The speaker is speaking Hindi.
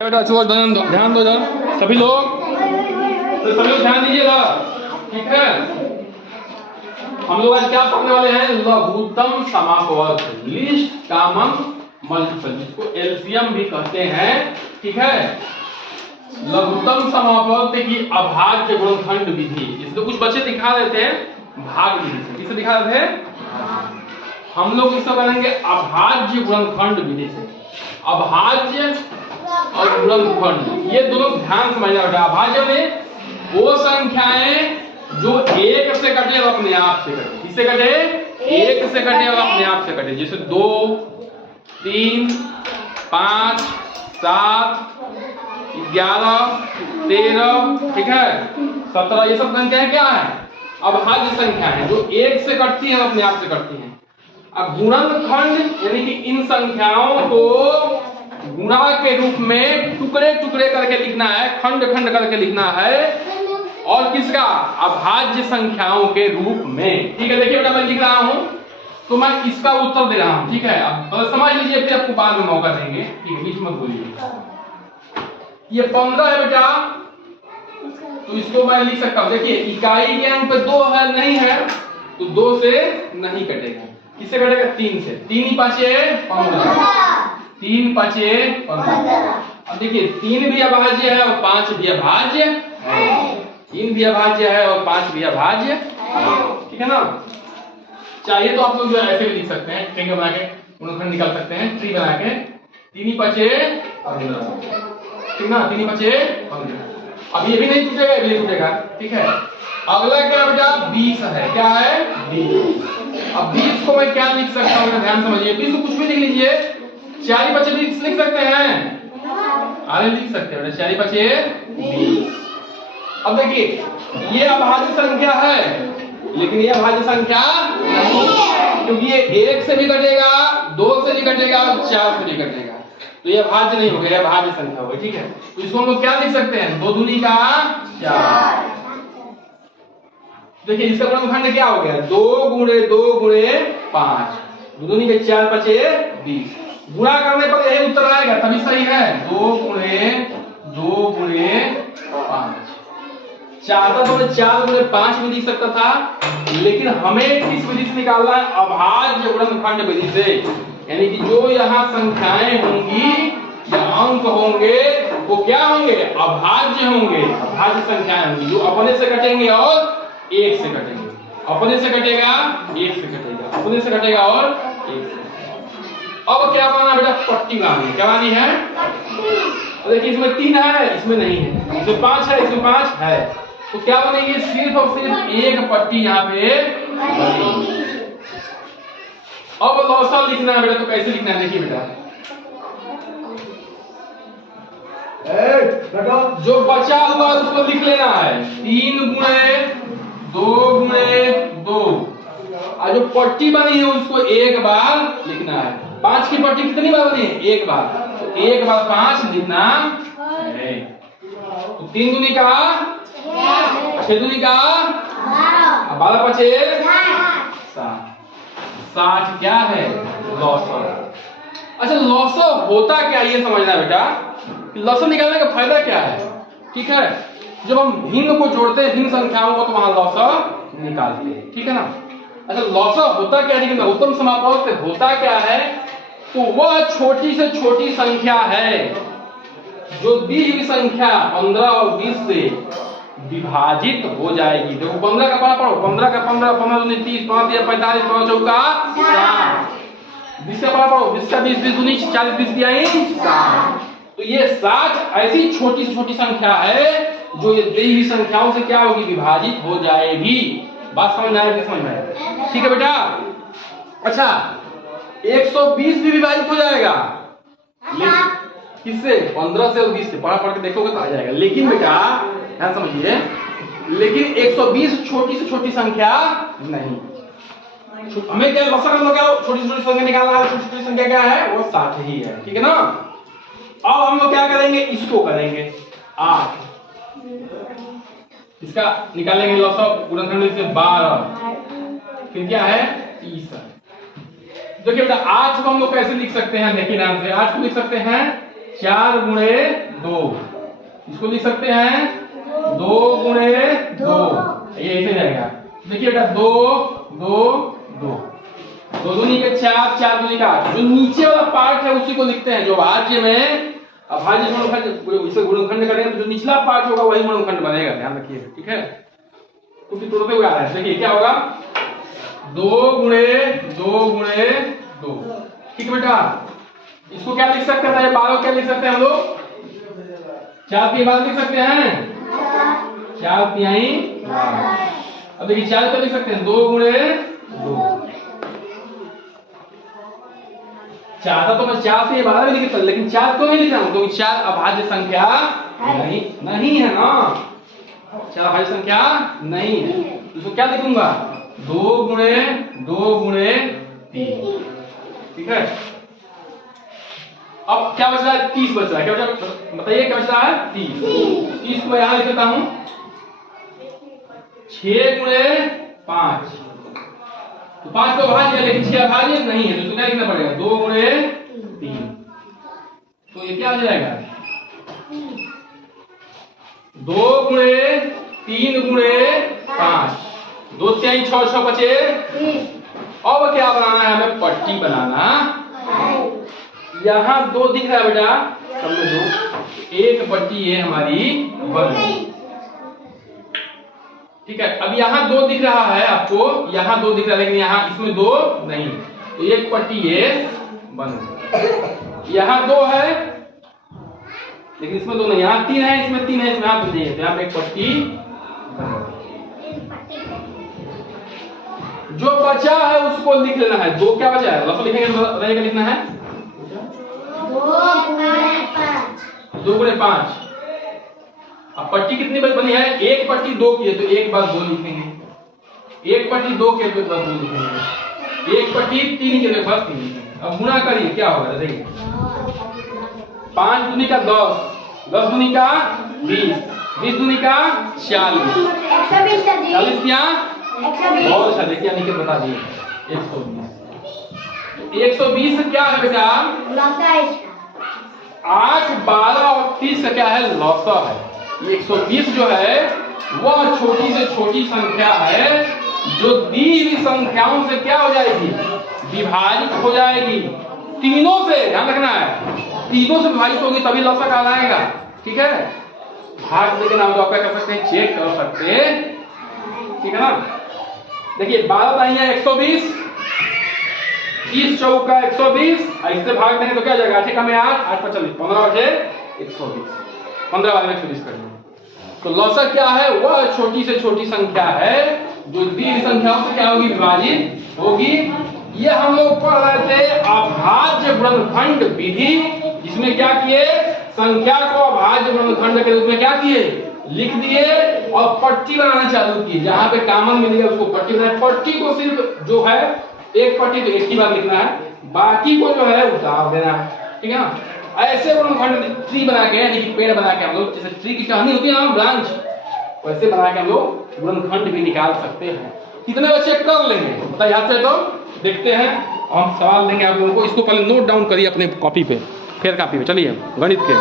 बेटा चलो ध्यान दो इधर सभी लोग, तो सभी लोग ध्यान दीजिएगा, ठीक है। हम लोग आज क्या पढ़ने वाले हैं? लघुत्तम समापवर्त, लीस्ट कॉमन मल्टीपल, जिसको एलसीएम भी कहते हैं, ठीक है। लघुत्तम समापवर्त की अभाज्य गुणनखंड विधि, इसमें कुछ बच्चे दिखा देते हैं भाग विधि से, किसे दिखा देते हैं? हम लोग इसको करेंगे अभाज्य गुणनखंड विधि से। अभाज्य और गुणनखंड ये दोनों ध्यान समझना बेटा। अभाज्य में वो संख्याएं जो एक से कटे और अपने आप से कटे। किससे कटे? एक से कटे और अपने आप से कटे। जैसे 2, 3, 5, 7, 11, 13, ठीक है, 17, ये सब संख्याएं क्या है? अभाज्य संख्या है जो एक से कटती है और अपने आप से कटती है। अब गुणनखंड यानी कि इन संख्याओं को गुणा के रूप में टुकड़े टुकड़े करके लिखना है, खंड खंड करके लिखना है, और किसका? अभाज्य संख्याओं के रूप में, ठीक है। देखिए बेटा मैं लिख रहा हूं तो मैं इसका उत्तर दे रहा हूं, ठीक है। अब समझ लीजिए, फिर आपको बाद में मौका देंगे, ठीक है, बीच मत बोलिए। ये 15 है बेटा, तो इसको मैं लिख सकता हूं। देखिए इकाई के अंक पे 2 है, नहीं है, तो 2 से नहीं कटेगा। किससे कटेगा? 3 से। 3 5 15, 3 5 15। अब देखिए 3 भी अभाज्य है और 5 भी अभाज्य है। 3 भी अभाज्य है और 5 भी अभाज्य है, ठीक है ना। चाहिए तो आप लोग जो ऐसे भी लिख सकते हैं, ट्री बना के गुणनखंड निकाल सकते हैं, ट्री बना के 3 5 15, ठीक ना। 3 5 15। अब ये भी नहीं टूटेगा, ये भी नहीं टूटेगा, ठीक है। अगला क्या बेटा? 20 है। क्या है? 20। अब 20 को मैं क्या लिख सकता हूँ? ध्यान समझिए, 20 को कुछ भी लिख लीजिए। 4 5 20 लिख सकते हैं, अरे लिख सकते हैं 4 5 20। अब देखिए ये अभाज्य संख्या है, लेकिन ये अभाज्य संख्या नहीं है, क्योंकि ये 1 से भी कटेगा, 2 से भी कटेगा और 4 से भी कटेगा, तो ये अभाज्य नहीं होगा, ये अभाज्य संख्या होगी, ठीक है। तो इसको हम लोग क्या लिख सकते हैं? 2 दूनी का 4। देखिए इसका गुणनखंड क्या हो गया? 2 गुणे 2 गुणे 5, 2 दूनी के 4 5 20। गुणा करने पर यही उत्तर आएगा, तभी सही है। 2 गुणे 2 गुणे 5। चाहता तो मैं 4 गुणे 5 भी लिख सकता था, लेकिन हमें किस विधि से निकालना है? अभाज्य गुणनखंड विधि से। यानी कि जो यहाँ संख्याएं होंगी या अंक होंगे वो क्या होंगे? अभाज्य होंगे। अभाज्य संख्याएं होंगी जो अपने से कटेंगे और एक से कटेंगे। अपने से कटेगा, एक से कटेगा, अपने से कटेगा और एक से। अब क्या बनाना बेटा? पट्टी बनानी। क्या बनानी है? देखिए इसमें 3 है, इसमें नहीं है, इसमें 5 है, इसमें 5 है, तो क्या बनेगी? सिर्फ और सिर्फ एक पट्टी यहाँ पे बनेगी। अब लौसा लिखना है बेटा, तो कैसे लिखना है? देखिए बेटा जो बचा हुआ उसको लिख लेना है। 3 गुणे 2 गुणे 2, और जो पट्टी बनी है उसको एक बार लिखना है। 5 की पट्टी कितनी बार बनी है? एक बार, तो एक बार 5 लिखना है। तो 3 दूनी का 6 दूनी का 12 5 60। 60 क्या है? लौसर। अच्छा लौसर होता क्या ये समझना बेटा। लौसर निकालने का फायदा क्या है? ठीक है, जब हम भिन्न को जोड़ते हैं, भिन्न संख्याओं को, तो वहां लौसर निकालते हैं, ठीक है ना। अच्छा लौसर होता क्या है? लघुत्तम समापवर्त से होता क्या है? तो वह छोटी से छोटी संख्या है जो दी हुई संख्या 15 और 20 से विभाजित हो जाएगी। देखो 15 का पढ़ो, 15 का 15, 15 दूनी 30, 5 या 45, 5 चौका 60। 20 का पढ़ो, 20 का 20, 20 दूनी 40, 20 की आई 60। तो ये 60 ऐसी छोटी से छोटी संख्या है जो ये दी हुई संख्याओं से क्या होगी? विभाजित हो जाएगी। बात समझ में आएगी? समझ में? ठीक है बेटा। अच्छा 120 भी विभाजित हो जाएगा, किससे? 15 से और 20 से। पढ़ के देखोगे तो आ जाएगा। लेकिन बेटा ध्यान समझिए, लेकिन 120 छोटी से छोटी संख्या नहीं। हमें क्या लौसा करना? क्या छोटी से छोटी संख्या निकालना है? छोटी से छोटी संख्या क्या है? वो 60 ही है, ठीक है ना। अब हम लोग क्या करेंगे? इसको करेंगे 8, इसका निकालेंगे लौसा गुणनखंड से 12, फिर क्या है? 30 है। देखिए बेटा 8 को हम लोग कैसे लिख सकते हैं? देखिए ध्यान से, 8 को लिख सकते हैं 4 गुणे 2, इसको लिख सकते हैं 2 गुणे 2, ये ऐसे जाएगा। देखिए बेटा 2 2 2, 2 दूनी के 4, 4 दूनी का 8। जो नीचे वाला पार्ट है उसी को लिखते हैं। जो भाज्य में अभाज्य गुणनखंड, इसे गुणनखंड करेंगे तो जो निचला पार्ट होगा वही गुणनखंड बनेगा, ध्यान रखिए, ठीक है। तो फिर तोड़ते हुए आ रहा है, देखिए क्या होगा 2 गुणे 2 गुणे 2, ठीक बेटा। इसको क्या लिख सकते हैं, 12 क्या लिख सकते हैं हम लोग, 4 की बात लिख सकते हैं, 4 तिहाई। अब देखिए 4 को लिख सकते हैं 2 गुणे 2। चाहता तो मैं 4 से 12 भी लिख सकता, लेकिन 4 क्यों नहीं लिख रहा हूं, क्योंकि 4 अभाज्य संख्या नहीं है ना, 4 अभाज्य संख्या नहीं है। तो इसको क्या लिखूंगा 2 गुणे 3, ठीक है। अब क्या बच रहा है, 30 बच रहा है। क्या बताइए, क्या बच रहा है 30 को यहां लिख देता हूं 6 गुणे 5, तो 5 तो अभाज्य है लेकिन 6 अभाज्य नहीं है, तो इसको क्या लिखना पड़ेगा 2 गुणे 3। तो ये क्या हो जाएगा 2 गुणे 3 गुणे 5, 2 तिहाई 6, 6 बचे। अब क्या बनाना है हमें, पट्टी बनाना। यहाँ 2 दिख रहा है बेटा, समझो एक पट्टी ये हमारी बन गई, ठीक है। अब यहाँ 2 दिख रहा है आपको, यहाँ 2 दिख रहा है लेकिन यहाँ इसमें 2 नहीं, तो एक पट्टी ये बन गई। यहाँ 2 है लेकिन इसमें 2 नहीं, यहाँ 3 है, इसमें 3 है, इसमें यहाँ 2 नहीं है, तो यहाँ पे एक पट्टी बन गई। जो बचा है उसको लिख लेना है। 2 क्या बचा है, लफ्ज़ लिखेंगे तो रहेगा, लिखना है 2 गुणे 5। अब पट्टी कितनी बनी है, एक पट्टी 2 की है तो एक बार 2 लिखेंगे, एक पट्टी 2 की है तो एक बार 2 लिखेंगे, एक पट्टी 3 की है तो एक बार 3 लिखेंगे। अब गुणा करिए क्या होगा, देखिए 5 दूनी का 10, 10 दूनी का 20, 20 दूनी का 40, 40 या बहुत अच्छा। देखिए निकल बता दिए 120। 120 क्या है बेटा, 8, 12 और 30 का क्या है, लौसा है। 120 जो है वह छोटी से छोटी संख्या है जो दी हुई संख्याओं से क्या हो जाएगी, विभाजित हो जाएगी। तीनों से, ध्यान रखना है, तीनों से विभाजित होगी तभी लौसा कहलाएगा, ठीक है। भाग लेकिन आप क्या कर सकते हैं, चेक कर सकते हैं, ठीक है ना। देखिए 12 दाहिया 120, 30 चौका 120, इससे भाग देंगे तो क्या हो जाएगा, 8 में 8, 8 पर 40, 15 बचे 120, 15 वाले में 120 कर देंगे। तो लौसा क्या है, वह छोटी से छोटी संख्या है जो दी संख्याओं से क्या होगी, विभाजित होगी। ये हम लोग पढ़ रहे थे अभाज्य गुणनखंड विधि, जिसमें क्या किए, संख्या को अभाज्य गुणनखंड के रूप में क्या किए, लिख दिए और पट्टी बनाना चालू किए। जहां पे कॉमन मिलेगा उसको पट्टी बनाए। पट्टी को सिर्फ जो है एक पट्टी तो एक ही बार लिखना है, बाकी को जो है उतार देना है, ठीक है ना। ऐसे गुणनखंड ट्री बना के, यानी कि पेड़ बना के हम लोग, जैसे ट्री की टहनी होती है ना ब्रांच, वैसे बना के हम लोग गुणनखंड भी निकाल सकते हैं। कितने बच्चे कर लेंगे बताइए हाथ से, तो देखते हैं। हम सवाल देंगे आप लोगों को, इसको पहले नोट डाउन करिए अपने कॉपी पे, फेयर कॉपी पे, चलिए गणित के।